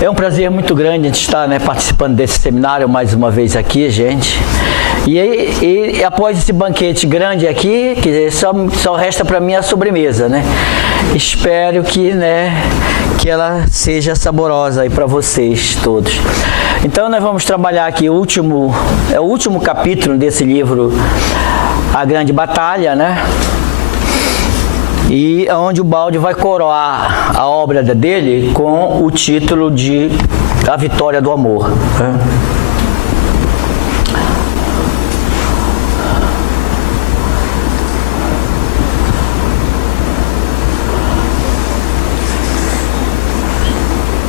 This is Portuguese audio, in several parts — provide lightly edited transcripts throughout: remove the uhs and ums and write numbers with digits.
É um prazer muito grande a gente estar, participando desse seminário mais uma vez aqui, gente. E após esse banquete grande aqui, que só resta para mim a sobremesa, Espero que ela seja saborosa aí para vocês todos. Então nós vamos trabalhar aqui o último capítulo desse livro, A Grande Batalha, E onde o Baldi vai coroar a obra dele com o título de A Vitória do Amor.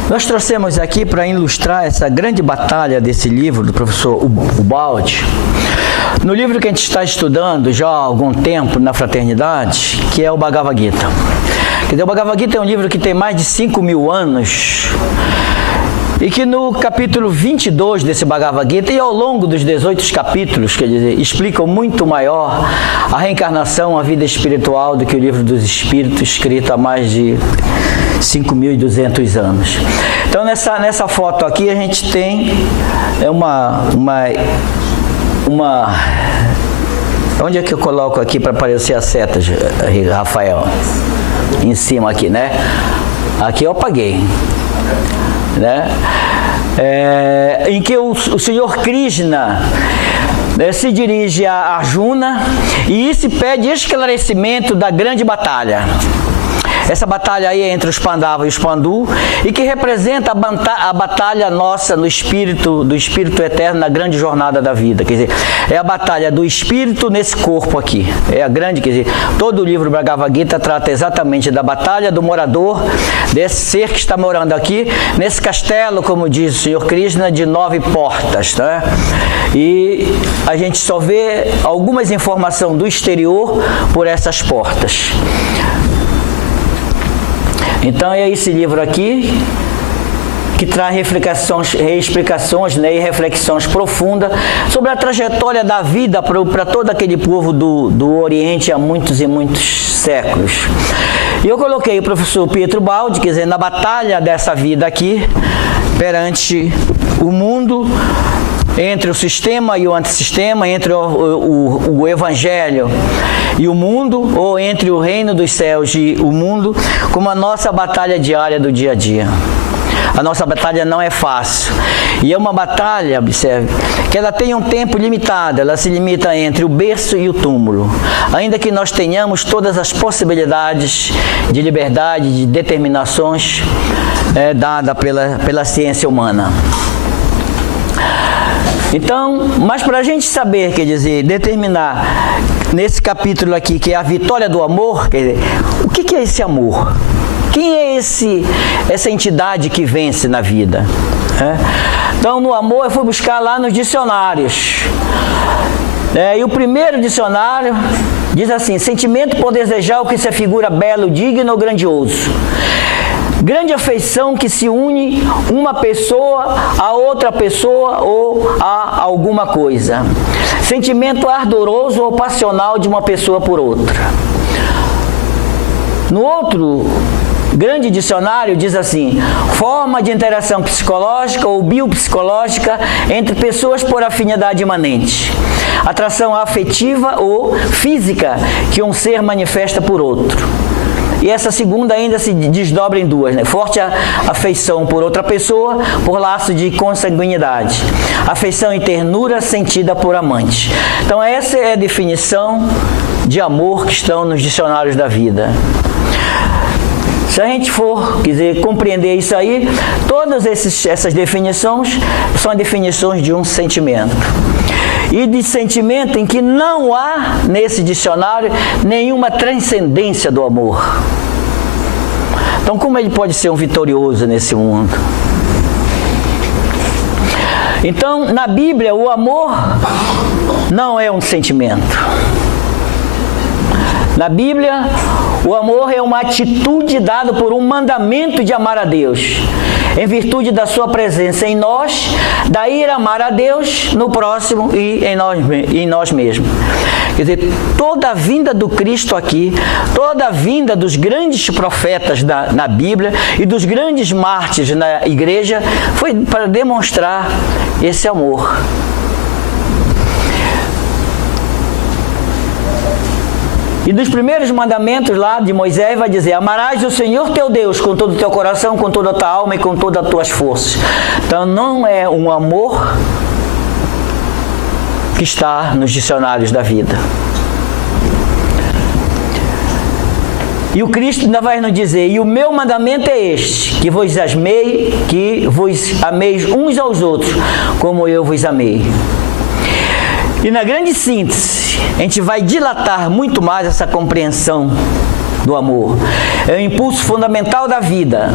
Nós trouxemos aqui para ilustrar essa grande batalha desse livro do professor Ubaldi, no livro que a gente está estudando já há algum tempo na fraternidade, que é o Bhagavad Gita. Quer dizer, o Bhagavad Gita é um livro que tem mais de 5.000 anos e que no capítulo 22 desse Bhagavad Gita e ao longo dos 18 capítulos, quer dizer, explicam muito maior a reencarnação, a vida espiritual do que o livro dos Espíritos, escrito há mais de 5.200 anos. Então nessa foto aqui a gente tem onde é que eu coloco aqui para aparecer as setas, Rafael? Em cima aqui, Aqui eu apaguei, em que o Senhor Krishna se dirige a Arjuna e se pede esclarecimento da grande batalha. Essa batalha aí é entre os Pandava e os Pandu, e que representa a batalha nossa no espírito, do espírito eterno, na grande jornada da vida. Quer dizer, é a batalha do espírito nesse corpo aqui. É a grande, quer dizer, todo o livro Bhagavad Gita trata exatamente da batalha do morador, desse ser que está morando aqui, nesse castelo, como diz o Senhor Krishna, de 9 portas. E a gente só vê algumas informações do exterior por essas portas. Então é esse livro aqui que traz explicações e reflexões profundas sobre a trajetória da vida para todo aquele povo do Oriente há muitos e muitos séculos. E eu coloquei o professor Pietro Baldi, quer dizer, na batalha dessa vida aqui, perante o mundo, entre o sistema e o antissistema, entre o evangelho e o mundo, ou entre o reino dos céus e o mundo, como a nossa batalha diária do dia a dia. A nossa batalha não é fácil. E é uma batalha, observe, que ela tem um tempo limitado, ela se limita entre o berço e o túmulo. Ainda que nós tenhamos todas as possibilidades de liberdade, de determinações dadas pela ciência humana. Então, mas para a gente saber, quer dizer, determinar nesse capítulo aqui, que é a vitória do amor, quer dizer, o que é esse amor? Quem é essa entidade que vence na vida? Então, no amor, eu fui buscar lá nos dicionários. E o primeiro dicionário diz assim: sentimento por desejar o que se afigura belo, digno ou grandioso. Grande afeição que se une uma pessoa a outra pessoa ou a alguma coisa. Sentimento ardoroso ou passional de uma pessoa por outra. No outro grande dicionário diz assim: forma de interação psicológica ou biopsicológica entre pessoas por afinidade imanente. Atração afetiva ou física que um ser manifesta por outro. E essa segunda ainda se desdobra em duas, Forte afeição por outra pessoa, por laço de consanguinidade. Afeição e ternura sentida por amante. Então essa é a definição de amor que estão nos dicionários da vida. Se a gente for, compreender isso aí, todas essas definições são definições de um sentimento. E de sentimento em que não há, nesse dicionário, nenhuma transcendência do amor. Então, como ele pode ser um vitorioso nesse mundo? Então, na Bíblia, o amor não é um sentimento. Na Bíblia, o amor é uma atitude dada por um mandamento de amar a Deus, em virtude da sua presença em nós, daí amar a Deus no próximo e em nós mesmos. Quer dizer, toda a vinda do Cristo aqui, toda a vinda dos grandes profetas na Bíblia e dos grandes mártires na igreja foi para demonstrar esse amor. E dos primeiros mandamentos lá de Moisés vai dizer: amarás o Senhor teu Deus com todo o teu coração, com toda a tua alma e com todas as tuas forças. Então não é um amor que está nos dicionários da vida. E o Cristo ainda vai nos dizer: e o meu mandamento é este, que vos ameis uns aos outros, como eu vos amei. E na grande síntese, a gente vai dilatar muito mais essa compreensão do amor. É o impulso fundamental da vida,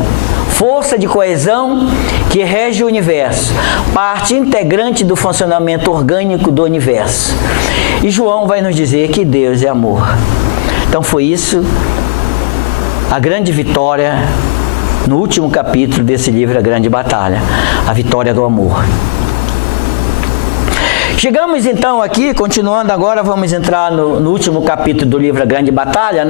força de coesão que rege o universo, parte integrante do funcionamento orgânico do universo. E João vai nos dizer que Deus é amor. Então foi isso a grande vitória no último capítulo desse livro, A Grande Batalha, a vitória do amor. Chegamos então aqui, continuando agora, vamos entrar no último capítulo do livro A Grande Batalha,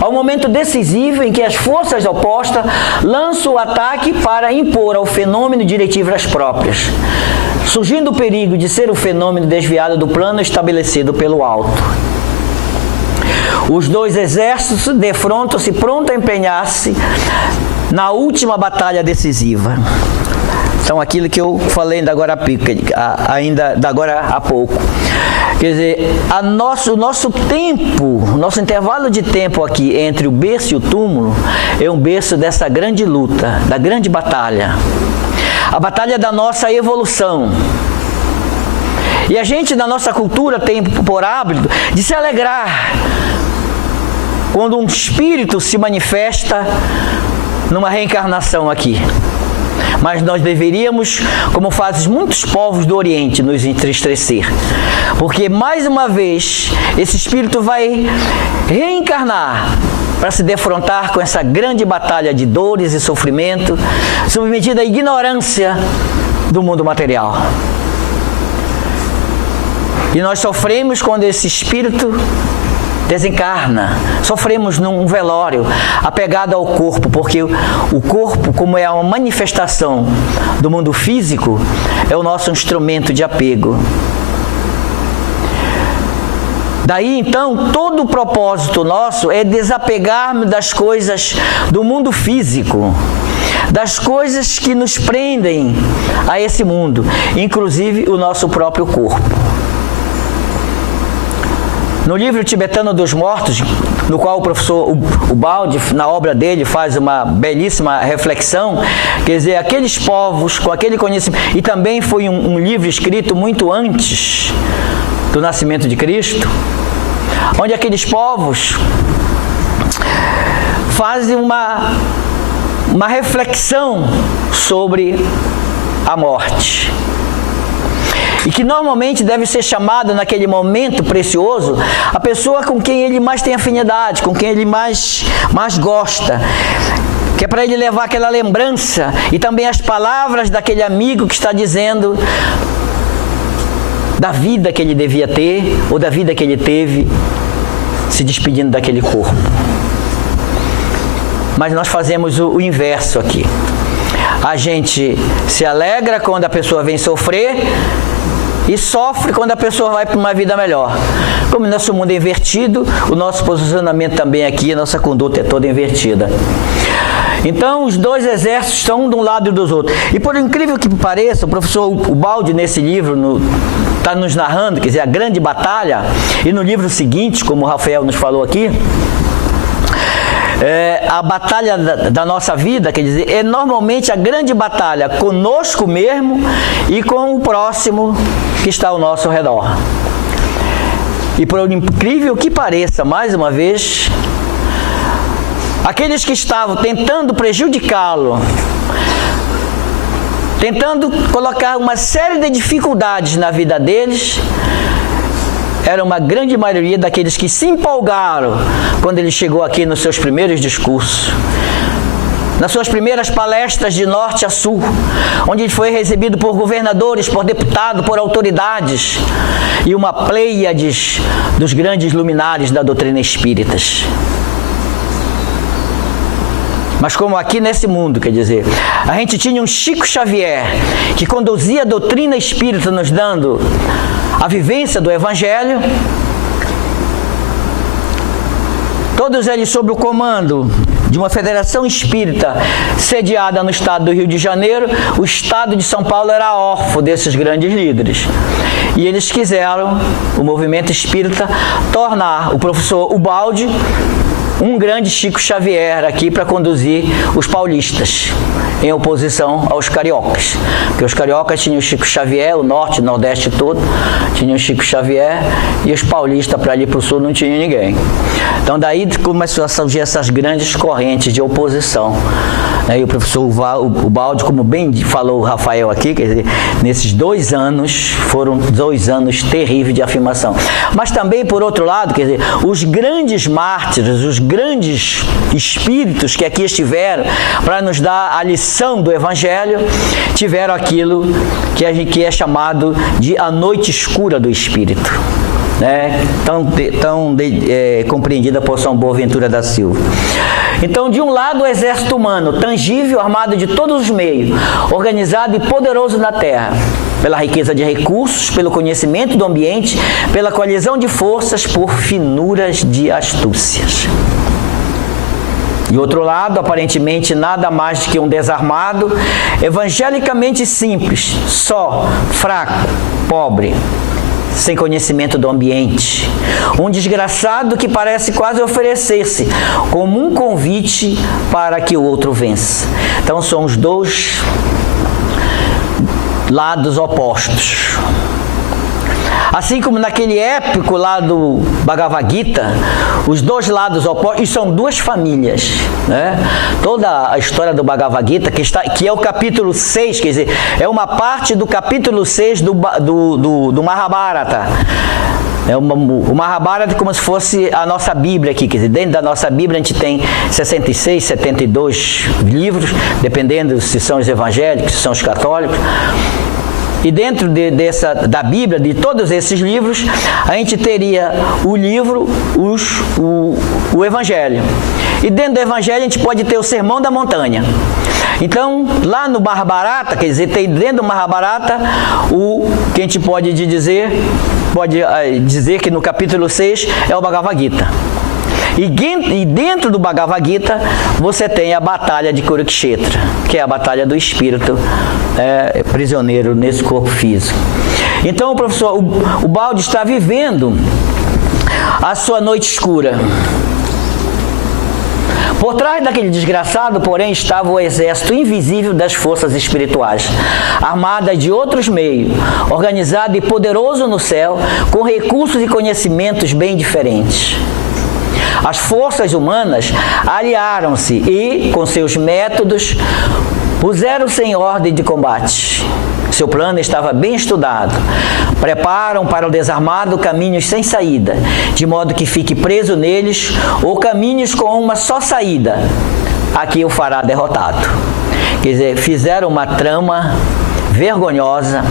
ao momento decisivo em que as forças opostas lançam o ataque para impor ao fenômeno diretivas próprias, surgindo o perigo de ser o fenômeno desviado do plano estabelecido pelo alto. Os dois exércitos defrontam-se pronto a empenhar-se na última batalha decisiva. São aquilo que eu falei ainda agora há pouco. Quer dizer, o nosso tempo, o nosso intervalo de tempo aqui entre o berço e o túmulo é um berço dessa grande luta, da grande batalha. A batalha da nossa evolução. E a gente, na nossa cultura, tem por hábito de se alegrar quando um espírito se manifesta numa reencarnação aqui. Mas nós deveríamos, como fazem muitos povos do Oriente, nos entristecer. Porque, mais uma vez, esse espírito vai reencarnar para se defrontar com essa grande batalha de dores e sofrimento, submetida à ignorância do mundo material. E nós sofremos quando esse espírito desencarna, sofremos num velório, apegado ao corpo, porque o corpo, como é uma manifestação do mundo físico, é o nosso instrumento de apego. Daí, então, todo o propósito nosso é desapegarmos das coisas do mundo físico, das coisas que nos prendem a esse mundo, inclusive o nosso próprio corpo. No livro Tibetano dos Mortos, no qual o professor Ubaldi, na obra dele, faz uma belíssima reflexão, quer dizer, aqueles povos com aquele conhecimento, e também foi um livro escrito muito antes do nascimento de Cristo, onde aqueles povos fazem uma reflexão sobre a morte. E que normalmente deve ser chamado naquele momento precioso a pessoa com quem ele mais tem afinidade, com quem ele mais gosta, que é para ele levar aquela lembrança e também as palavras daquele amigo que está dizendo da vida que ele devia ter ou da vida que ele teve se despedindo daquele corpo. Mas nós fazemos o inverso aqui. A gente se alegra quando a pessoa vem sofrer e sofre quando a pessoa vai para uma vida melhor. Como o nosso mundo é invertido, o nosso posicionamento também aqui, a nossa conduta é toda invertida. Então, os dois exércitos estão um de um lado e dos outros. E por incrível que pareça, o professor Ubaldi, nesse livro, está nos narrando, quer dizer, a grande batalha, e no livro seguinte, como o Rafael nos falou aqui, a batalha da nossa vida, quer dizer, é normalmente a grande batalha conosco mesmo e com o próximo que está ao nosso redor. E por incrível que pareça, mais uma vez, aqueles que estavam tentando prejudicá-lo, tentando colocar uma série de dificuldades na vida deles, era uma grande maioria daqueles que se empolgaram quando ele chegou aqui nos seus primeiros discursos. nas suas primeiras palestras de norte a sul, onde foi recebido por governadores, por deputados, por autoridades e uma pleiade dos grandes luminares da doutrina espíritas. Mas como aqui nesse mundo, quer dizer, a gente tinha um Chico Xavier que conduzia a doutrina espírita, nos dando a vivência do Evangelho, todos eles sob o comando de uma federação espírita sediada no estado do Rio de Janeiro. O estado de São Paulo era órfão desses grandes líderes. E eles quiseram, o movimento espírita, tornar o professor Ubaldi um grande Chico Xavier aqui para conduzir os paulistas, em oposição aos cariocas. Porque os cariocas tinham o Chico Xavier, o norte e nordeste todo, tinham o Chico Xavier, e os paulistas para ali para o sul não tinham ninguém. Então daí começou a surgir essas grandes correntes de oposição. E o professor Ubaldi, como bem falou o Rafael aqui, quer dizer, nesses 2 anos, foram 2 anos terríveis de afirmação. Mas também, por outro lado, quer dizer, os grandes mártires, os grandes espíritos que aqui estiveram para nos dar a lição do Evangelho, tiveram aquilo que é chamado de a noite escura do Espírito, né? Compreendida por São Boaventura da Silva. Então, de um lado, o exército humano, tangível, armado de todos os meios, organizado e poderoso na terra, pela riqueza de recursos, pelo conhecimento do ambiente, pela coalizão de forças, por finuras de astúcias. De outro lado, aparentemente nada mais do que um desarmado, evangelicamente simples, só, fraco, pobre, sem conhecimento do ambiente. Um desgraçado que parece quase oferecer-se como um convite para que o outro vença. Então são os 2 lados opostos. Assim como naquele épico lá do Bhagavad Gita, os 2 lados opostos, e são 2 famílias, né? Toda a história do Bhagavad Gita, que é o capítulo 6, quer dizer, é uma parte do capítulo 6 do Mahabharata. O Mahabharata é como se fosse a nossa Bíblia aqui, quer dizer, dentro da nossa Bíblia a gente tem 66, 72 livros, dependendo se são os evangélicos, se são os católicos. E dentro da Bíblia, de todos esses livros, a gente teria o livro, o Evangelho. E dentro do Evangelho a gente pode ter o Sermão da Montanha. Então, lá no Mahabharata, quer dizer, tem dentro do Mahabharata o que a gente pode dizer que no capítulo 6 é o Bhagavad Gita. E dentro do Bhagavad Gita você tem a batalha de Kurukshetra, que é a batalha do espírito prisioneiro nesse corpo físico. Então o professor Ubaldi está vivendo a sua noite escura. Por trás daquele desgraçado, porém, estava o exército invisível das forças espirituais, armada de outros meios, organizado e poderoso no céu, com recursos e conhecimentos bem diferentes. As forças humanas aliaram-se e, com seus métodos, puseram-se em ordem de combate. Seu plano estava bem estudado. Preparam para o desarmado caminhos sem saída, de modo que fique preso neles, ou caminhos com uma só saída. Aqui o fará derrotado. Quer dizer, fizeram uma trama vergonhosa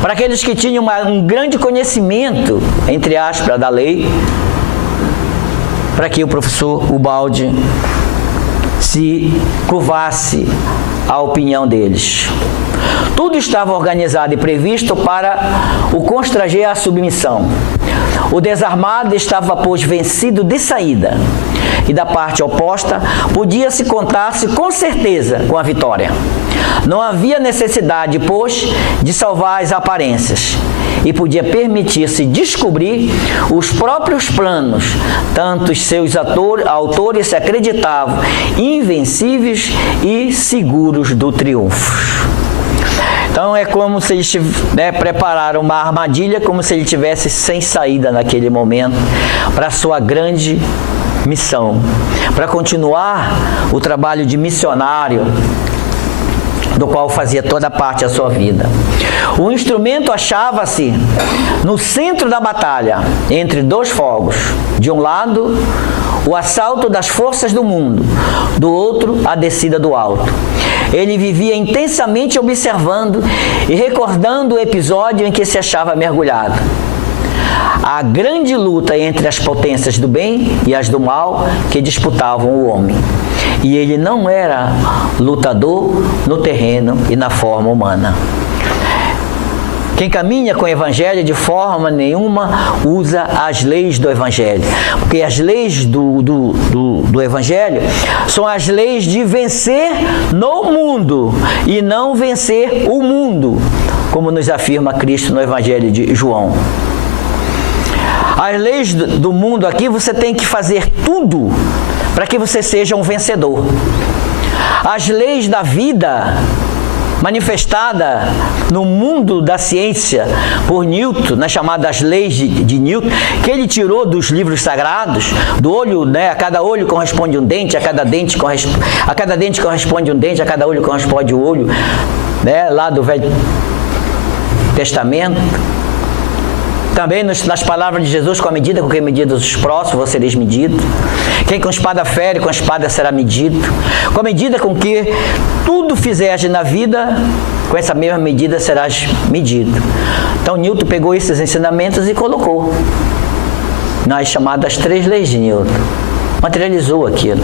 para aqueles que tinham um grande conhecimento, entre aspas, da lei, para que o professor Ubaldi se curvasse à opinião deles. Tudo estava organizado e previsto para o constranger à submissão. O desarmado estava, pois, vencido de saída, e da parte oposta podia-se contar-se com certeza com a vitória. Não havia necessidade, pois, de salvar as aparências, e podia permitir-se descobrir os próprios planos, tanto os seus autores se acreditavam invencíveis e seguros do triunfo. Então é como se eles prepararam uma armadilha, como se ele tivesse sem saída naquele momento para a sua grande missão, para continuar o trabalho de missionário do qual fazia toda parte da sua vida. O instrumento achava-se no centro da batalha, entre 2 fogos. De um lado, o assalto das forças do mundo, do outro, a descida do alto. Ele vivia intensamente observando e recordando o episódio em que se achava mergulhado. A grande luta entre as potências do bem e as do mal que disputavam o homem. E ele não era lutador no terreno e na forma humana. Quem caminha com o Evangelho de forma nenhuma usa as leis do Evangelho. Porque as leis do Evangelho são as leis de vencer no mundo e não vencer o mundo, como nos afirma Cristo no Evangelho de João. As leis do mundo aqui, você tem que fazer tudo para que você seja um vencedor. As leis da vida, manifestada no mundo da ciência por Newton, nas chamadas leis de Newton, que ele tirou dos livros sagrados, do olho, né, a cada olho corresponde um dente, a cada dente corresponde um dente, a cada olho corresponde o olho, né, lá do Velho Testamento. Também nas palavras de Jesus, com a medida com que medidos os próximos, vós sereis medidos. Quem com espada fere, com a espada será medido. Com a medida com que tudo fizeres na vida, com essa mesma medida serás medido. Então Newton pegou esses ensinamentos e colocou nas chamadas 3 leis de Newton. Materializou aquilo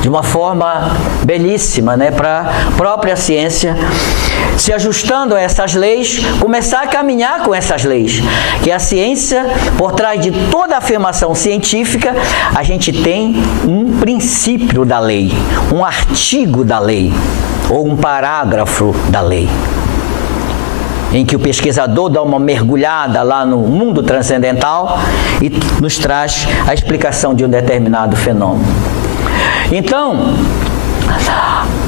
de uma forma belíssima, né, para a própria ciência, se ajustando a essas leis, começar a caminhar com essas leis. Que a ciência, por trás de toda a afirmação científica, a gente tem um princípio da lei, um artigo da lei, ou um parágrafo da lei, em que o pesquisador dá uma mergulhada lá no mundo transcendental e nos traz a explicação de um determinado fenômeno. Então,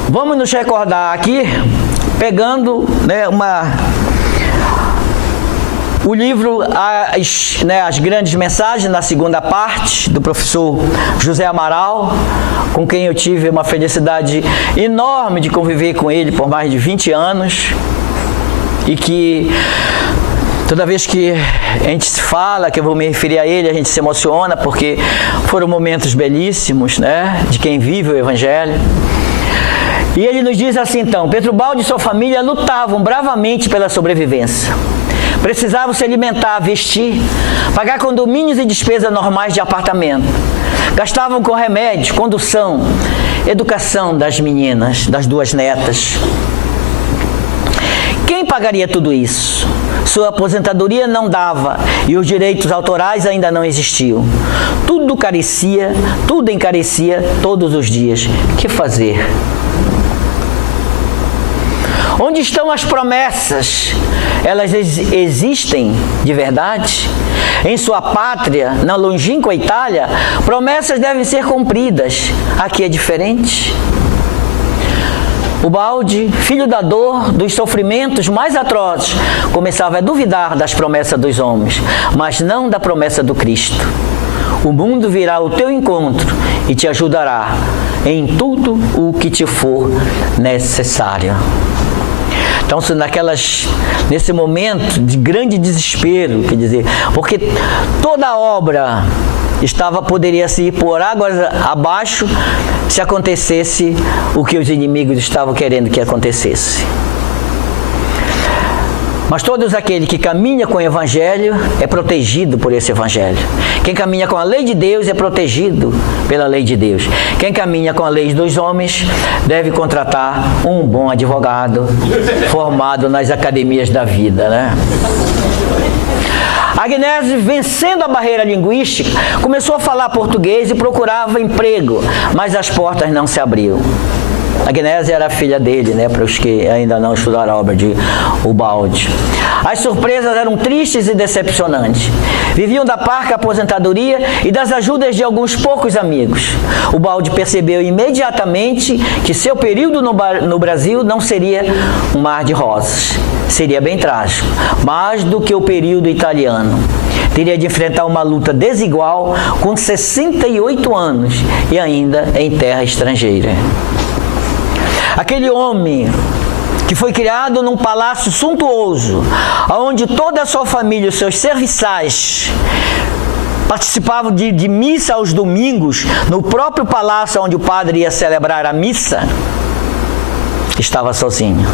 vamos nos recordar aqui, pegando, né, o livro As Grandes Mensagens, na segunda parte, do professor José Amaral, com quem eu tive uma felicidade enorme de conviver com ele por mais de 20 anos, e que toda vez que a gente se fala, que eu vou me referir a ele, a gente se emociona, porque foram momentos belíssimos, né, de quem vive o Evangelho. E ele nos diz assim, então: Petrobaldi e sua família lutavam bravamente pela sobrevivência. Precisavam se alimentar, vestir, pagar condomínios e despesas normais de apartamento. Gastavam com remédio, condução, educação das meninas, das 2 netas. Quem pagaria tudo isso? Sua aposentadoria não dava e os direitos autorais ainda não existiam. Tudo encarecia todos os dias. Que fazer? Onde estão as promessas? Elas existem de verdade? Em sua pátria, na longínqua Itália, promessas devem ser cumpridas. Aqui é diferente. Ubaldi, filho da dor, dos sofrimentos mais atrozes, começava a duvidar das promessas dos homens, mas não da promessa do Cristo. O mundo virá ao teu encontro e te ajudará em tudo o que te for necessário. Então, nesse momento de grande desespero, quer dizer, porque toda a obra poderia se ir por águas abaixo se acontecesse o que os inimigos estavam querendo que acontecesse. Mas todos aqueles que caminham com o Evangelho é protegido por esse Evangelho. Quem caminha com a lei de Deus é protegido pela lei de Deus. Quem caminha com a lei dos homens deve contratar um bom advogado formado nas academias da vida, né? Agnese, vencendo a barreira linguística, começou a falar português e procurava emprego, mas as portas não se abriam. Agnese era a filha dele, né, para os que ainda não estudaram a obra de Ubaldi. As surpresas eram tristes e decepcionantes. Viviam da parca aposentadoria e das ajudas de alguns poucos amigos. Ubaldi percebeu imediatamente que seu período no Brasil não seria um mar de rosas. Seria bem trágico, mais do que o período italiano. Teria de enfrentar uma luta desigual com 68 anos e ainda em terra estrangeira. Aquele homem que foi criado num palácio suntuoso, onde toda a sua família e os seus serviçais participavam de missa aos domingos, no próprio palácio onde o padre ia celebrar a missa, estava sozinho.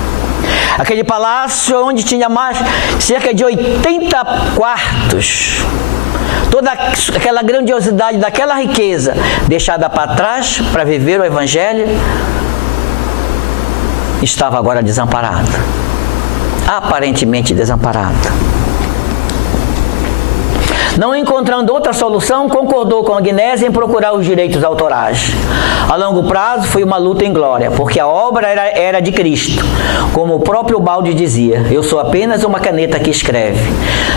Aquele palácio onde tinha mais cerca de 80 quartos, toda aquela grandiosidade daquela riqueza deixada para trás para viver o Evangelho, estava agora desamparado, aparentemente desamparado. Não encontrando outra solução, concordou com Agnese em procurar os direitos autorais. A longo prazo foi uma luta em glória, porque a obra era de Cristo. Como o próprio Baldi dizia, eu sou apenas uma caneta que escreve.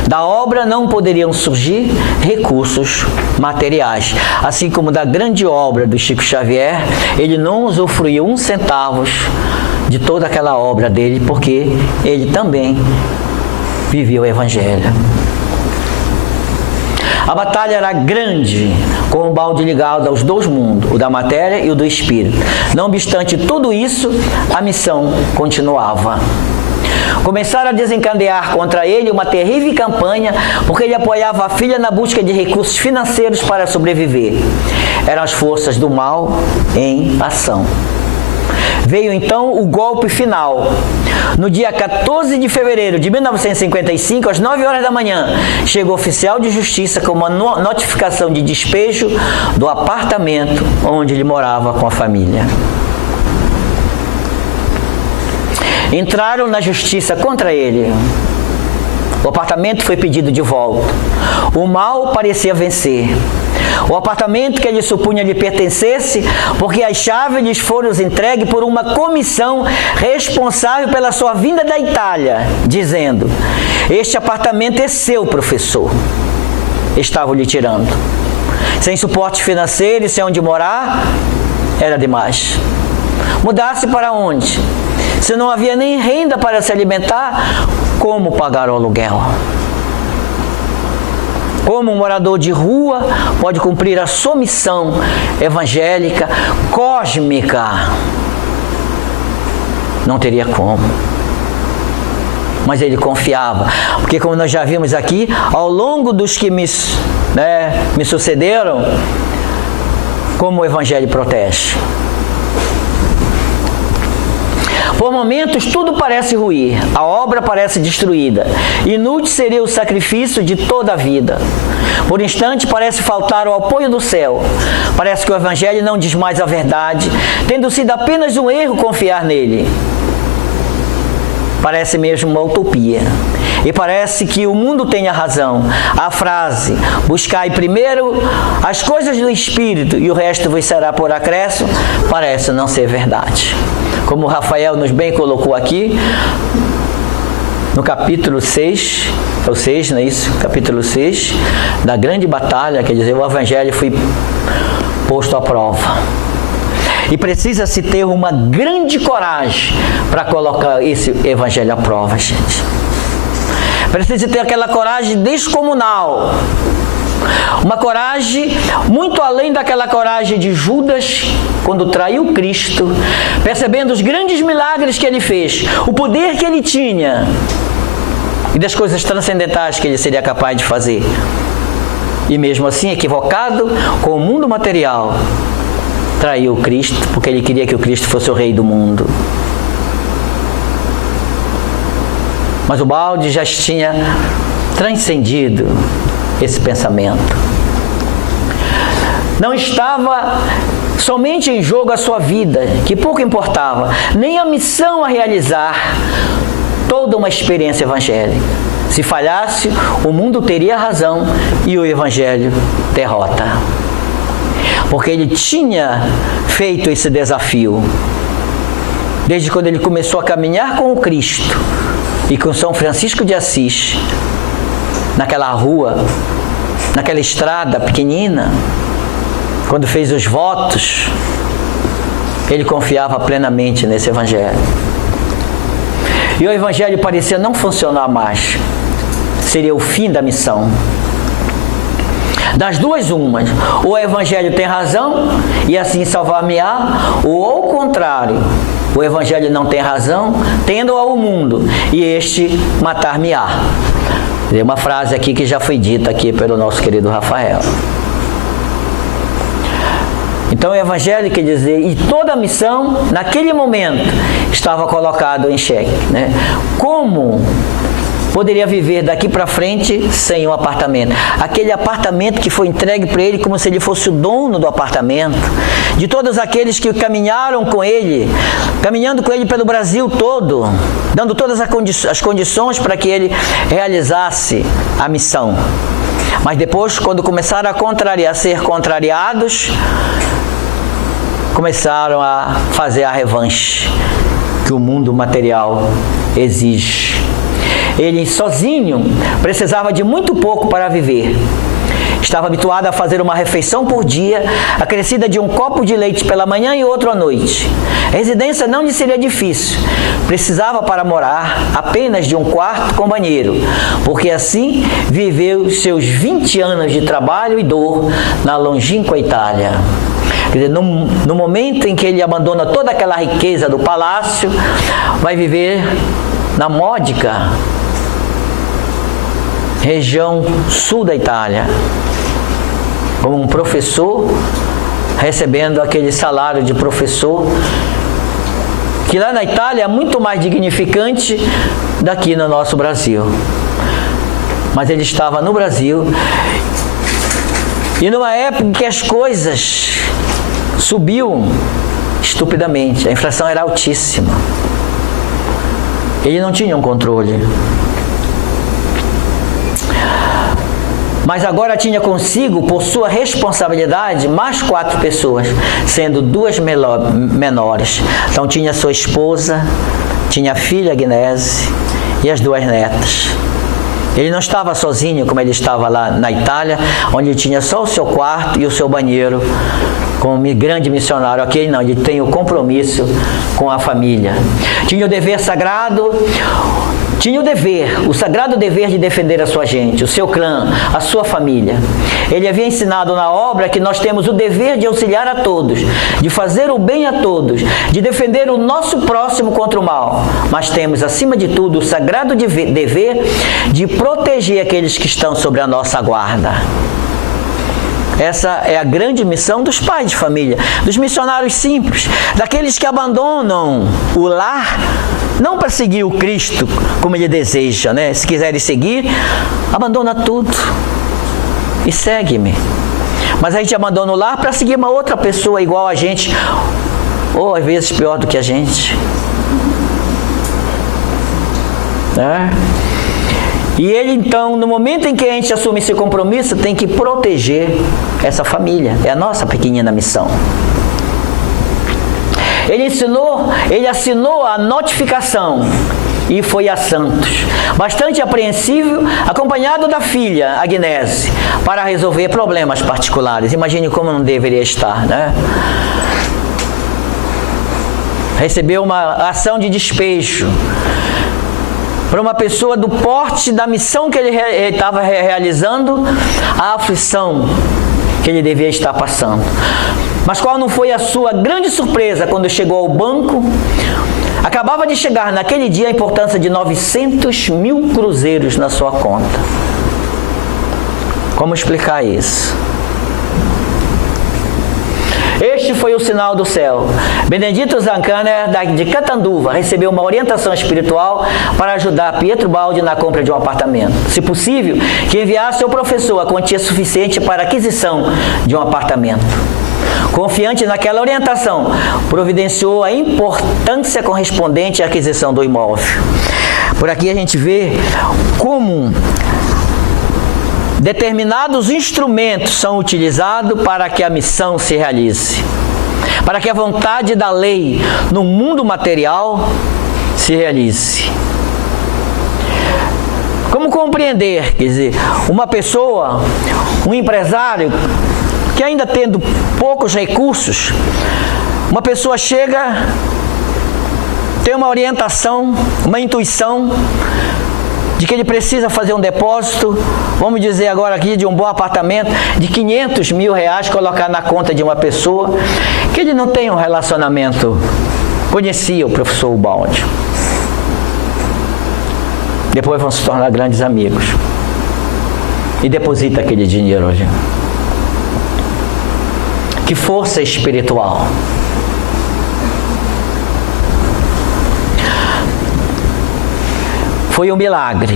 Da obra não poderiam surgir recursos materiais. Assim como da grande obra do Chico Xavier, ele não usufruiu 1 centavo de toda aquela obra dele, porque ele também vivia o Evangelho. A batalha era grande, com o balde ligado aos dois mundos, o da matéria e o do espírito. Não obstante tudo isso, a missão continuava. Começaram a desencadear contra ele uma terrível campanha, porque ele apoiava a filha na busca de recursos financeiros para sobreviver. Eram as forças do mal em ação. Veio então o golpe final. No dia 14 de fevereiro de 1955, às 9 horas da manhã, chegou o oficial de justiça com uma notificação de despejo do apartamento onde ele morava com a família. Entraram na justiça contra ele. O apartamento foi pedido de volta. O mal parecia vencer. O apartamento que ele supunha lhe pertencesse, porque as chaves lhes foram entregues por uma comissão responsável pela sua vinda da Itália, dizendo: este apartamento é seu, professor. Estavam lhe tirando. Sem suporte financeiro e sem onde morar, era demais. Mudasse para onde? Se não havia nem renda para se alimentar, como pagar o aluguel? Como um morador de rua pode cumprir a sua missão evangélica, cósmica? Não teria como. Mas ele confiava, porque como nós já vimos aqui, ao longo dos que me sucederam, como o Evangelho protege. Por momentos tudo parece ruir, a obra parece destruída. Inútil seria o sacrifício de toda a vida. Por instante parece faltar o apoio do céu. Parece que o Evangelho não diz mais a verdade, tendo sido apenas um erro confiar nele. Parece mesmo uma utopia. E parece que o mundo tenha razão. A frase, buscai primeiro as coisas do Espírito e o resto vos será por acréscimo, parece não ser verdade. Como o Rafael nos bem colocou aqui, no capítulo 6, é o 6, não é isso? Capítulo 6, da grande batalha, quer dizer, o Evangelho foi posto à prova. E precisa-se ter uma grande coragem para colocar esse Evangelho à prova, gente. Precisa ter aquela coragem descomunal. Uma coragem muito além daquela coragem de Judas, quando traiu Cristo, percebendo os grandes milagres que ele fez, o poder que ele tinha e das coisas transcendentais que ele seria capaz de fazer. E mesmo assim, equivocado com o mundo material, traiu Cristo, porque ele queria que o Cristo fosse o rei do mundo. Mas o balde já tinha transcendido esse pensamento. Não estava somente em jogo a sua vida, que pouco importava, nem a missão a realizar, toda uma experiência evangélica. Se falhasse, o mundo teria razão e o Evangelho derrota. Porque ele tinha feito esse desafio. Desde quando ele começou a caminhar com o Cristo e com São Francisco de Assis, naquela rua, naquela estrada pequenina, quando fez os votos, ele confiava plenamente nesse Evangelho. E o Evangelho parecia não funcionar mais. Seria o fim da missão. Das duas umas, o Evangelho tem razão e assim salvar-me-á, ou ao contrário, o Evangelho não tem razão, tendo ao mundo, e este matar-me-á. Tem uma frase aqui que já foi dita aqui pelo nosso querido Rafael. Então o evangelho quer dizer, e toda a missão, naquele momento, estava colocado em xeque, né? Como poderia viver daqui para frente sem um apartamento? Aquele apartamento que foi entregue para ele como se ele fosse o dono do apartamento. De todos aqueles que caminharam com ele, caminhando com ele pelo Brasil todo, dando todas as condições para que ele realizasse a missão. Mas depois, quando começaram a ser contrariados, começaram a fazer a revanche que o mundo material exige. Ele sozinho precisava de muito pouco para viver. Estava habituado a fazer uma refeição por dia, acrescida de um copo de leite pela manhã e outro à noite. A residência não lhe seria difícil. Precisava para morar apenas de um quarto com banheiro, porque assim viveu seus 20 anos de trabalho e dor na longínqua Itália. Quer dizer, no momento em que ele abandona toda aquela riqueza do palácio, vai viver na módica região sul da Itália, como um professor, recebendo aquele salário de professor, que lá na Itália é muito mais dignificante daqui no nosso Brasil. Mas ele estava no Brasil, e numa época em que as coisas subiam estupidamente, a inflação era altíssima. Ele não tinha um controle. Mas agora tinha consigo, por sua responsabilidade, mais 4 pessoas, sendo 2 menores. Então tinha sua esposa, tinha a filha Agnese e as 2 netas. Ele não estava sozinho como ele estava lá na Itália, onde tinha só o seu quarto e o seu banheiro, como grande missionário. Aqui não, ele tem o compromisso com a família. Tinha o dever sagrado, o sagrado dever de defender a sua gente, o seu clã, a sua família. Ele havia ensinado na obra que nós temos o dever de auxiliar a todos, de fazer o bem a todos, de defender o nosso próximo contra o mal. Mas temos, acima de tudo, o sagrado dever de proteger aqueles que estão sobre a nossa guarda. Essa é a grande missão dos pais de família, dos missionários simples, daqueles que abandonam o lar, não para seguir o Cristo como ele deseja, né? Se quiserem seguir, abandona tudo e segue-me. Mas a gente abandona o lar para seguir uma outra pessoa igual a gente, ou às vezes pior do que a gente. E ele então, no momento em que a gente assume esse compromisso, tem que proteger essa família. É a nossa pequenina missão. Ele assinou a notificação e foi a Santos, bastante apreensível, acompanhado da filha Agnese, para resolver problemas particulares. Imagine como não deveria estar, né? Recebeu uma ação de despejo para uma pessoa do porte da missão que ele estava realizando, a aflição que ele devia estar passando. Mas qual não foi a sua grande surpresa quando chegou ao banco? Acabava de chegar naquele dia a importância de 900 mil cruzeiros na sua conta. Como explicar isso? Este foi o sinal do céu. Benedito Zancaner, de Catanduva, recebeu uma orientação espiritual para ajudar Pietro Baldi na compra de um apartamento. Se possível, que enviasse ao professor a quantia suficiente para a aquisição de um apartamento. Confiante naquela orientação, providenciou a importância correspondente à aquisição do imóvel. Por aqui a gente vê como determinados instrumentos são utilizados para que a missão se realize, para que a vontade da lei no mundo material se realize. Como compreender? Quer dizer, uma pessoa, um empresário, que ainda tendo poucos recursos, uma pessoa chega, tem uma orientação, uma intuição de que ele precisa fazer um depósito, vamos dizer agora aqui, de um bom apartamento, de 500 mil reais, colocar na conta de uma pessoa, que ele não tem um relacionamento. Conhecia o professor Baldi. Depois vão se tornar grandes amigos. e deposita aquele dinheiro ali. Que força espiritual. Foi um milagre.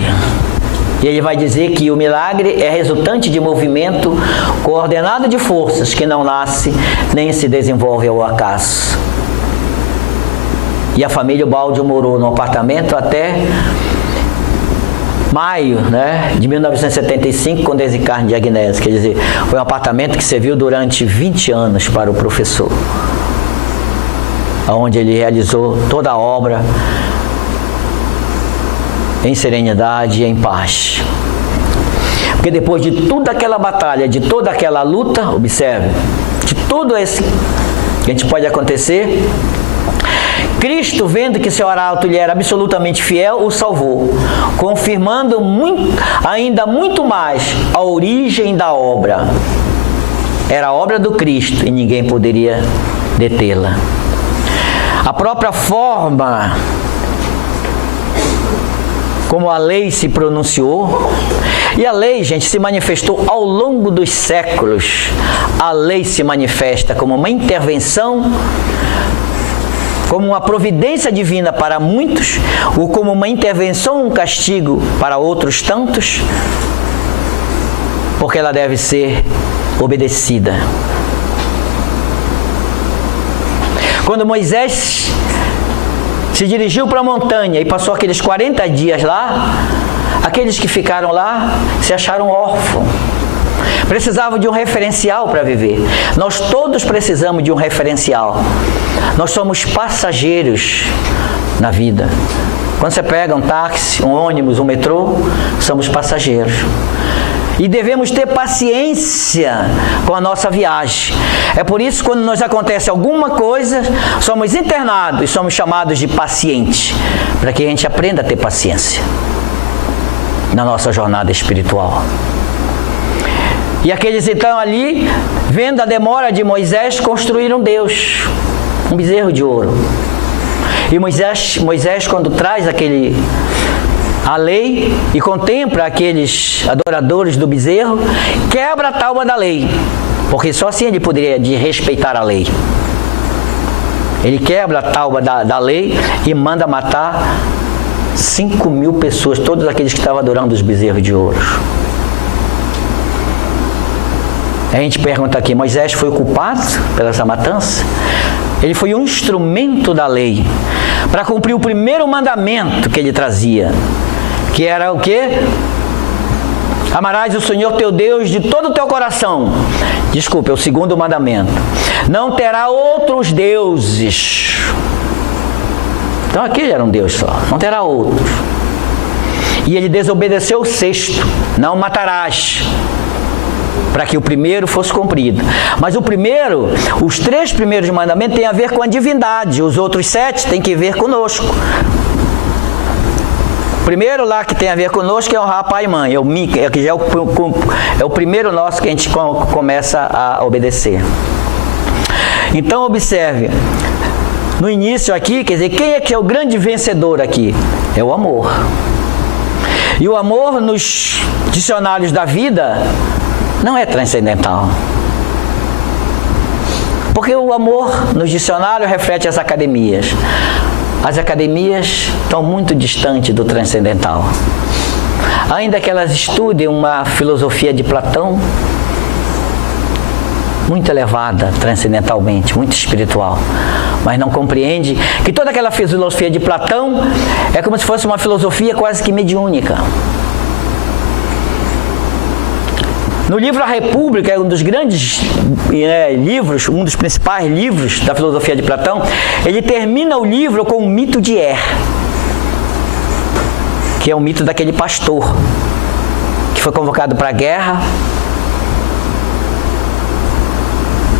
E ele vai dizer que o milagre é resultante de movimento coordenado de forças que não nasce nem se desenvolve ao acaso. E a família Baldi morou no apartamento até maio, de 1975, com desencarne de Agnese. Quer dizer, foi um apartamento que serviu durante 20 anos para o professor, onde ele realizou toda a obra em serenidade e em paz. Porque depois de toda aquela batalha, de toda aquela luta, observe, de tudo esse que a gente pode acontecer, Cristo, vendo que seu arauto lhe era absolutamente fiel, o salvou, confirmando ainda muito mais a origem da obra. Era a obra do Cristo e ninguém poderia detê-la. A própria forma como a lei se pronunciou, e a lei, gente, se manifestou ao longo dos séculos. A lei se manifesta como uma intervenção, como uma providência divina para muitos, ou como uma intervenção, um castigo para outros tantos, porque ela deve ser obedecida. Quando Moisés se dirigiu para a montanha e passou aqueles 40 dias lá, aqueles que ficaram lá se acharam órfãos. Precisavam de um referencial para viver. Nós todos precisamos de um referencial. Nós somos passageiros na vida. Quando você pega um táxi, um ônibus, um metrô, somos passageiros. E devemos ter paciência com a nossa viagem. É por isso que quando nos acontece alguma coisa, somos internados e somos chamados de pacientes, para que a gente aprenda a ter paciência na nossa jornada espiritual. E aqueles então ali, vendo a demora de Moisés, construíram Deus, um bezerro de ouro. E Moisés quando traz a lei e contempla aqueles adoradores do bezerro, quebra a tábua da lei, porque só assim ele poderia respeitar a lei. Ele quebra a tábua da lei e manda matar 5.000 pessoas, todos aqueles que estavam adorando os bezerros de ouro. A gente pergunta aqui, Moisés foi o culpado pela essa matança? Ele foi um instrumento da lei para cumprir o primeiro mandamento que ele trazia, que era o quê? Amarás o Senhor teu Deus de todo o teu coração. Desculpa, é o segundo mandamento. Não terá outros deuses. Então aquele era um Deus só, não terá outros. E ele desobedeceu o sexto, não matarás, para que o primeiro fosse cumprido. Mas os 3 primeiros mandamentos têm a ver com a divindade, os outros 7 têm que ver conosco. O primeiro lá que tem a ver conosco é honrar pai e mãe, que já é o primeiro nosso que a gente começa a obedecer. Então observe, no início aqui, quer dizer, quem é que é o grande vencedor aqui? É o amor. E o amor nos dicionários da vida não é transcendental. Porque o amor nos dicionários reflete as academias. As academias estão muito distantes do transcendental. Ainda que elas estudem uma filosofia de Platão, muito elevada transcendentalmente, muito espiritual, mas não compreende que toda aquela filosofia de Platão é como se fosse uma filosofia quase que mediúnica. No livro A República, um dos grandes livros, um dos principais livros da filosofia de Platão, ele termina o livro com o mito de Er, que é o mito daquele pastor que foi convocado para a guerra,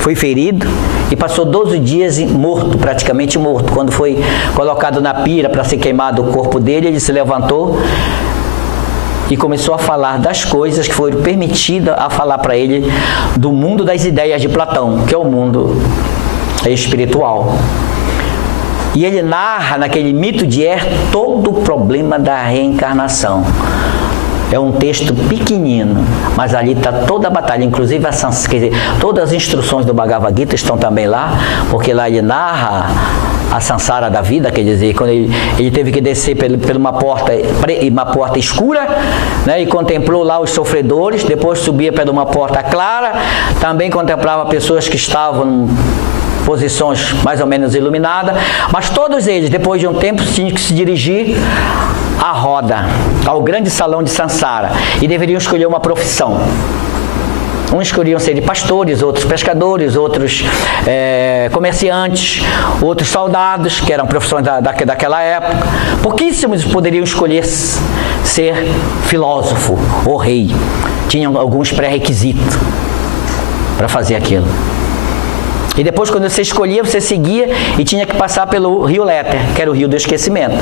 foi ferido e passou 12 dias morto, praticamente morto. Quando foi colocado na pira para ser queimado o corpo dele, ele se levantou e começou a falar das coisas que foram permitidas a falar para ele do mundo das ideias de Platão, que é o mundo espiritual. E ele narra naquele mito de Er todo o problema da reencarnação. É um texto pequenino, mas ali está toda a batalha, inclusive quer dizer, todas as instruções do Bhagavad Gita estão também lá, porque lá ele narra a sansara da vida, quer dizer, quando ele teve que descer por uma porta escura, né, e contemplou lá os sofredores, depois subia por uma porta clara, também contemplava pessoas que estavam em posições mais ou menos iluminadas, mas todos eles, depois de um tempo, tinham que se dirigir à roda, ao grande salão de sansara, e deveriam escolher uma profissão. Uns escolhiam ser pastores, outros pescadores, outros comerciantes, outros soldados, que eram profissões daquela época. Pouquíssimos poderiam escolher ser filósofo ou rei. Tinham alguns pré-requisitos para fazer aquilo. E depois, quando você escolhia, você seguia e tinha que passar pelo rio Léter, que era o rio do esquecimento.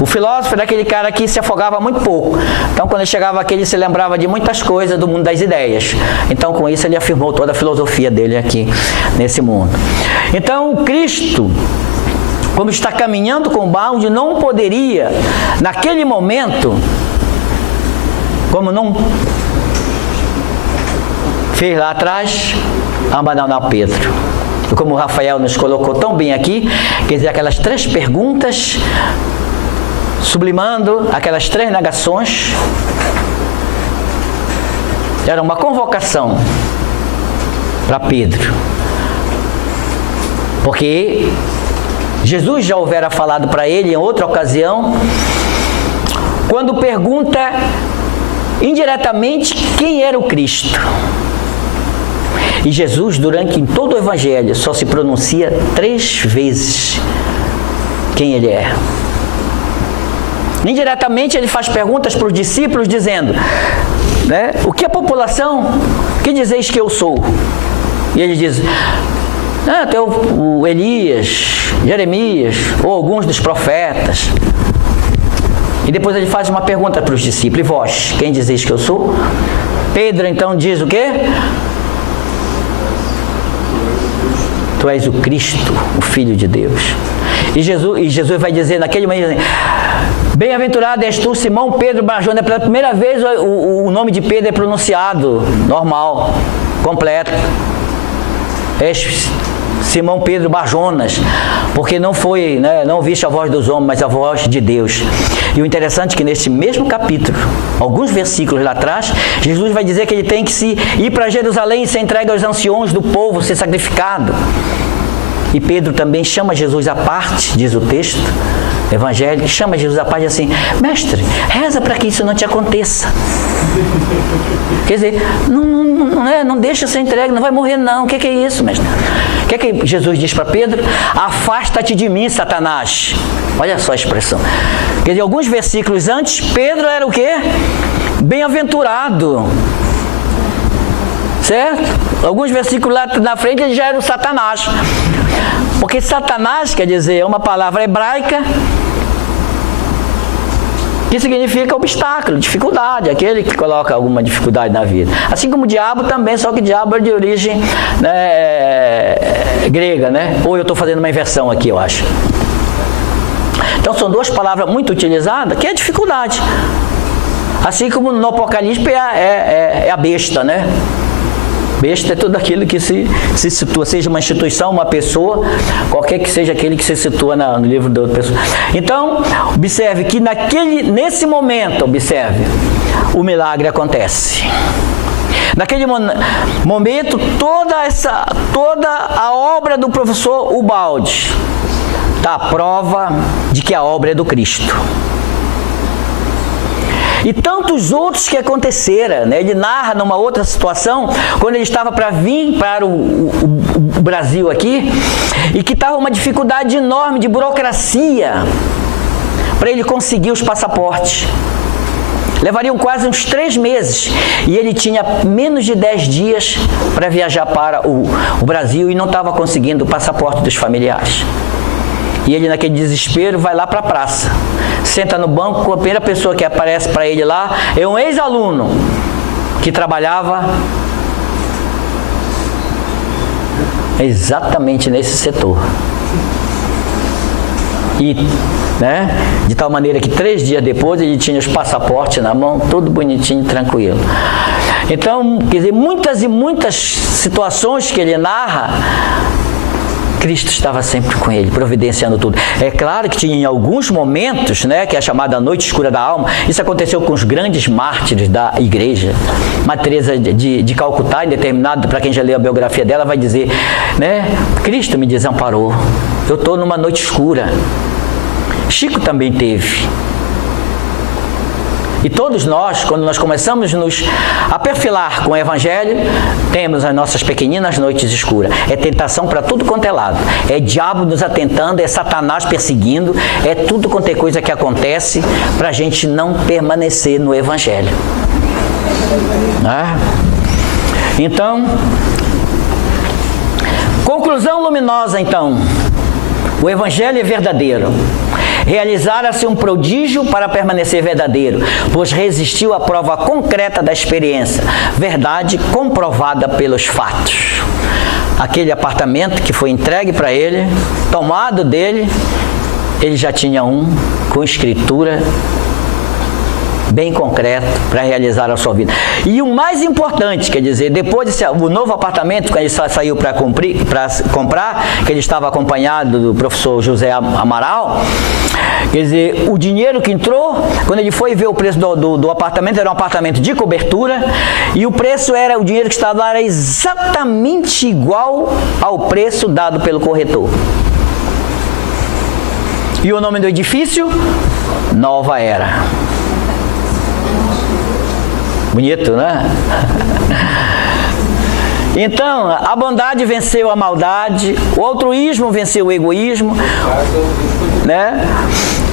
O filósofo era aquele cara que se afogava muito pouco. Então, quando ele chegava aqui, ele se lembrava de muitas coisas do mundo das ideias. Então, com isso, ele afirmou toda a filosofia dele aqui nesse mundo. Então, o Cristo, como está caminhando com o balde, não poderia, naquele momento, como não fez lá atrás, abandonar Pedro. E como o Rafael nos colocou tão bem aqui, quer dizer, aquelas 3 perguntas, sublimando aquelas 3 negações, era uma convocação para Pedro, porque Jesus já houvera falado para ele em outra ocasião, quando pergunta indiretamente quem era o Cristo. E Jesus, em todo o Evangelho, só se pronuncia 3 vezes quem ele é. Indiretamente ele faz perguntas para os discípulos dizendo, né, o que a população, que dizeis que eu sou? E ele diz, até o Elias, Jeremias, ou alguns dos profetas. E depois ele faz uma pergunta para os discípulos, e vós, quem dizeis que eu sou? Pedro então diz o quê? Tu és o Cristo, o Filho de Deus. E Jesus vai dizer naquele momento, bem-aventurado és tu, Simão Pedro Barjona. Pela primeira vez o nome de Pedro é pronunciado, normal, completo. És Simão Pedro Barjonas, porque não foi, né, não ouviste a voz dos homens, mas a voz de Deus. E o interessante é que nesse mesmo capítulo, alguns versículos lá atrás, Jesus vai dizer que ele tem que ir para Jerusalém e ser entregue aos anciões do povo, ser sacrificado. E Pedro também chama Jesus à parte, diz o texto evangélico, chama Jesus à parte e diz assim, mestre, reza para que isso não te aconteça. Quer dizer, não deixa ser entregue, não vai morrer não. O que é isso, mestre? O que é que Jesus diz para Pedro? Afasta-te de mim, Satanás. Olha só a expressão. Quer dizer, alguns versículos antes, Pedro era o quê? Bem-aventurado. Certo? Alguns versículos lá na frente ele já era o Satanás. Porque Satanás, quer dizer, é uma palavra hebraica que significa obstáculo, dificuldade, aquele que coloca alguma dificuldade na vida. Assim como o diabo também, só que o diabo é de origem, né, grega, né? Ou eu estou fazendo uma inversão aqui, eu acho. Então são 2 palavras muito utilizadas, que é dificuldade. Assim como no Apocalipse é a besta, né? Besta é tudo aquilo que se situa, seja uma instituição, uma pessoa, qualquer que seja aquele que se situa no livro da outra pessoa. Então, observe que nesse momento, o milagre acontece. Naquele momento, toda a obra do professor Ubaldi está a prova de que a obra é do Cristo. E tantos outros que aconteceram, né? Ele narra numa outra situação, quando ele estava para vir para o Brasil aqui, e que estava uma dificuldade enorme de burocracia para ele conseguir os passaportes. Levariam quase uns 3 meses, e ele tinha menos de 10 dias para viajar para o Brasil e não estava conseguindo o passaporte dos familiares. E ele, naquele desespero, vai lá para a praça, senta no banco, a primeira pessoa que aparece para ele lá é um ex-aluno que trabalhava exatamente nesse setor. E né? De tal maneira que 3 dias depois ele tinha os passaportes na mão, tudo bonitinho, tranquilo. Então, quer dizer, muitas e muitas situações que ele narra, Cristo estava sempre com ele, providenciando tudo. É claro que tinha em alguns momentos, né, que é a chamada noite escura da alma. Isso aconteceu com os grandes mártires da igreja. Madre Teresa de Calcutá, em determinado, para quem já leu a biografia dela, vai dizer, né, Cristo me desamparou. Eu estou numa noite escura. Chico também teve. E todos nós, quando nós começamos nos a perfilar com o Evangelho, temos as nossas pequeninas noites escuras. É tentação para tudo quanto é lado. É diabo nos atentando, é Satanás perseguindo, é tudo quanto é coisa que acontece para a gente não permanecer no Evangelho. Então, conclusão luminosa então. O Evangelho é verdadeiro. Realizara-se um prodígio para permanecer verdadeiro, pois resistiu à prova concreta da experiência, verdade comprovada pelos fatos. Aquele apartamento que foi entregue para ele, tomado dele, ele já tinha um com escritura bem concreto para realizar a sua vida. E o mais importante, quer dizer, depois desse, o novo apartamento, quando ele saiu para comprar, que ele estava acompanhado do professor José Amaral, quer dizer, o dinheiro que entrou, quando ele foi ver o preço do apartamento, era um apartamento de cobertura, e o preço era, o dinheiro que estava lá era exatamente igual ao preço dado pelo corretor. E o nome do edifício? Nova Era. Bonito, né? Então, a bondade venceu a maldade, o altruísmo venceu o egoísmo, né?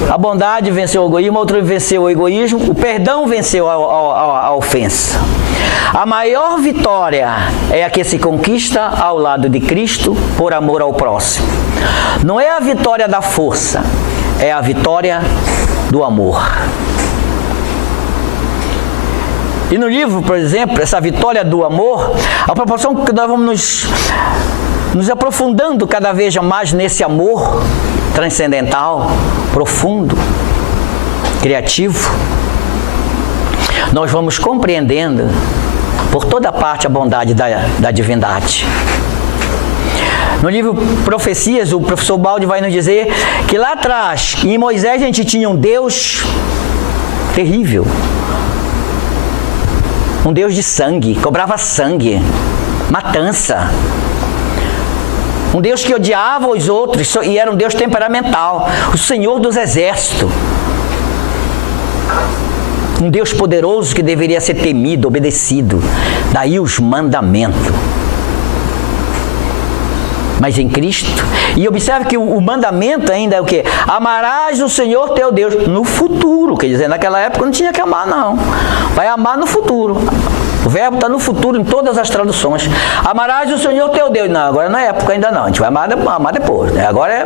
A bondade venceu o egoísmo, o altruísmo venceu o egoísmo, o perdão venceu a ofensa. A maior vitória é a que se conquista ao lado de Cristo por amor ao próximo. Não é a vitória da força, é a vitória do amor. E no livro, por exemplo, essa vitória do amor, a proporção que nós vamos nos aprofundando cada vez mais nesse amor transcendental, profundo, criativo, nós vamos compreendendo por toda parte a bondade da divindade. No livro Profecias, o professor Baldi vai nos dizer que lá atrás, em Moisés, a gente tinha um Deus terrível. Um Deus de sangue, cobrava sangue, matança. Um Deus que odiava os outros e era um Deus temperamental. O Senhor dos Exércitos. Um Deus poderoso que deveria ser temido, obedecido. Daí os mandamentos. Mas em Cristo, e observe que o mandamento ainda é o quê? Amarás o Senhor teu Deus no futuro, quer dizer, naquela época não tinha que amar não, vai amar no futuro, o verbo está no futuro em todas as traduções, amarás o Senhor teu Deus, não, agora não é época ainda não, a gente vai amar depois, né? Agora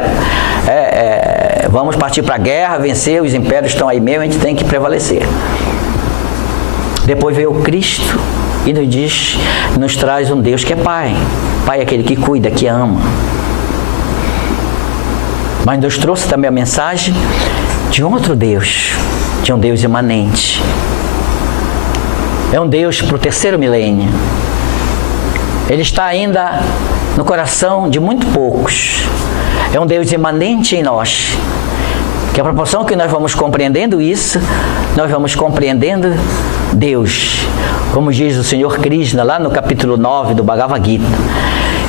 vamos partir para a guerra, vencer, os impérios estão aí mesmo, a gente tem que prevalecer. Depois veio o Cristo e nos traz um Deus que é Pai. Pai é aquele que cuida, que ama. Mas nos trouxe também a mensagem de um outro Deus, de um Deus imanente. É um Deus para o 3º milênio. Ele está ainda no coração de muito poucos. É um Deus imanente em nós. Que a proporção que nós vamos compreendendo isso, nós vamos compreendendo Deus. Como diz o Senhor Krishna lá no capítulo 9 do Bhagavad Gita.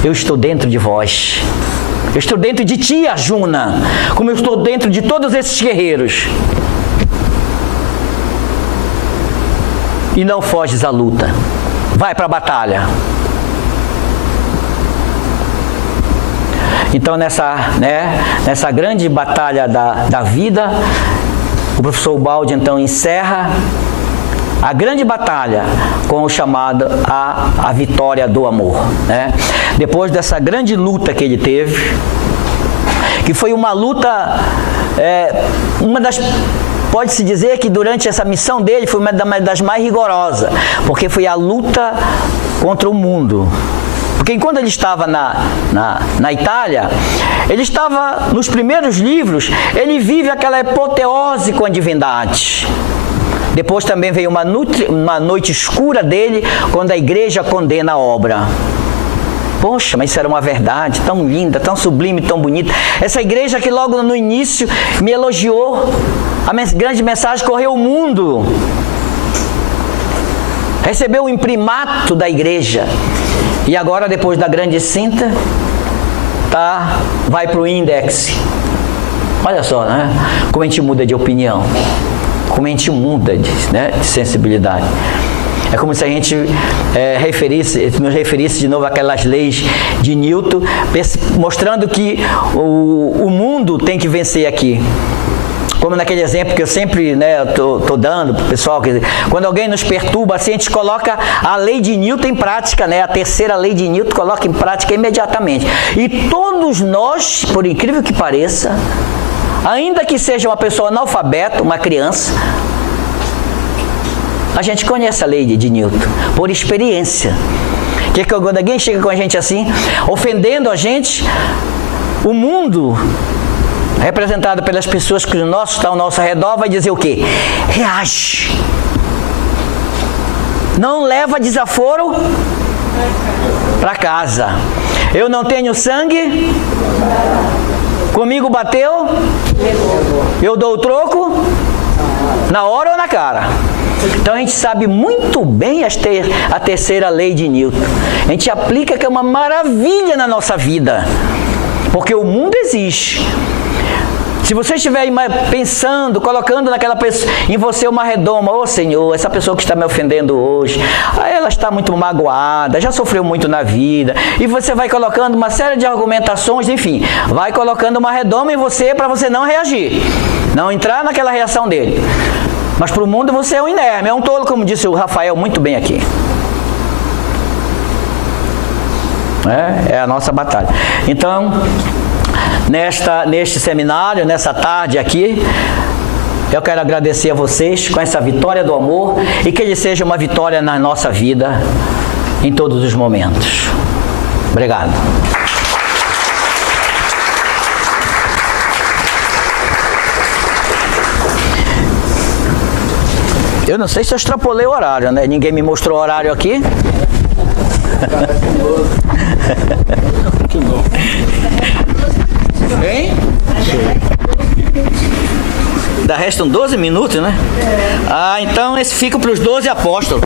Eu estou dentro de vós. Eu estou dentro de ti, Arjuna. Como eu estou dentro de todos esses guerreiros. E não foges à luta. Vai para a batalha. Então nessa grande batalha da vida, o professor Baldi então encerra a grande batalha com o chamado a vitória do amor, né? Depois dessa grande luta que ele teve, que foi uma luta, pode-se dizer que durante essa missão dele foi uma das mais rigorosas, porque foi a luta contra o mundo. Porque enquanto ele estava na Itália, ele estava nos primeiros livros, ele vive aquela apoteose com a divindade. Depois também veio uma noite escura dele, quando a igreja condena a obra. Poxa, mas isso era uma verdade tão linda, tão sublime, tão bonita. Essa igreja que logo no início me elogiou, a grande mensagem correu o mundo. Recebeu o imprimato da igreja. E agora, depois da grande cinta, vai para o índex. Olha só, né? Como a gente muda de opinião. Como a gente muda de sensibilidade. É como se a gente nos referisse de novo àquelas leis de Newton, mostrando que o mundo tem que vencer aqui. Como naquele exemplo que eu sempre tô dando para o pessoal, quer dizer, quando alguém nos perturba, assim, a gente coloca a lei de Newton em prática, a terceira lei de Newton coloca em prática imediatamente. E todos nós, por incrível que pareça, ainda que seja uma pessoa analfabeta, uma criança, a gente conhece a lei de Newton, por experiência. Que quando alguém chega com a gente assim, ofendendo a gente, o mundo, representado pelas pessoas que estão ao nosso redor, vai dizer o quê? Reage. Não leva desaforo para casa. Eu não tenho sangue. Comigo bateu. Eu dou o troco. Na hora ou na cara. Então a gente sabe muito bem a terceira lei de Newton. A gente aplica, que é uma maravilha na nossa vida. Porque o mundo existe. Se você estiver pensando, colocando naquela pessoa, em você uma redoma, ô Senhor, essa pessoa que está me ofendendo hoje, ela está muito magoada, já sofreu muito na vida, e você vai colocando uma série de argumentações, enfim, vai colocando uma redoma em você para você não reagir, não entrar naquela reação dele. Mas para o mundo você é um inerme, é um tolo, como disse o Rafael muito bem aqui. É a nossa batalha. Então, neste seminário, nessa tarde aqui, eu quero agradecer a vocês com essa vitória do amor e que ele seja uma vitória na nossa vida em todos os momentos. Obrigado. Eu não sei se eu extrapolei o horário, né? Ninguém me mostrou o horário aqui. Hein? Ainda restam 12 minutos, né? Então esse fica para os 12 apóstolos.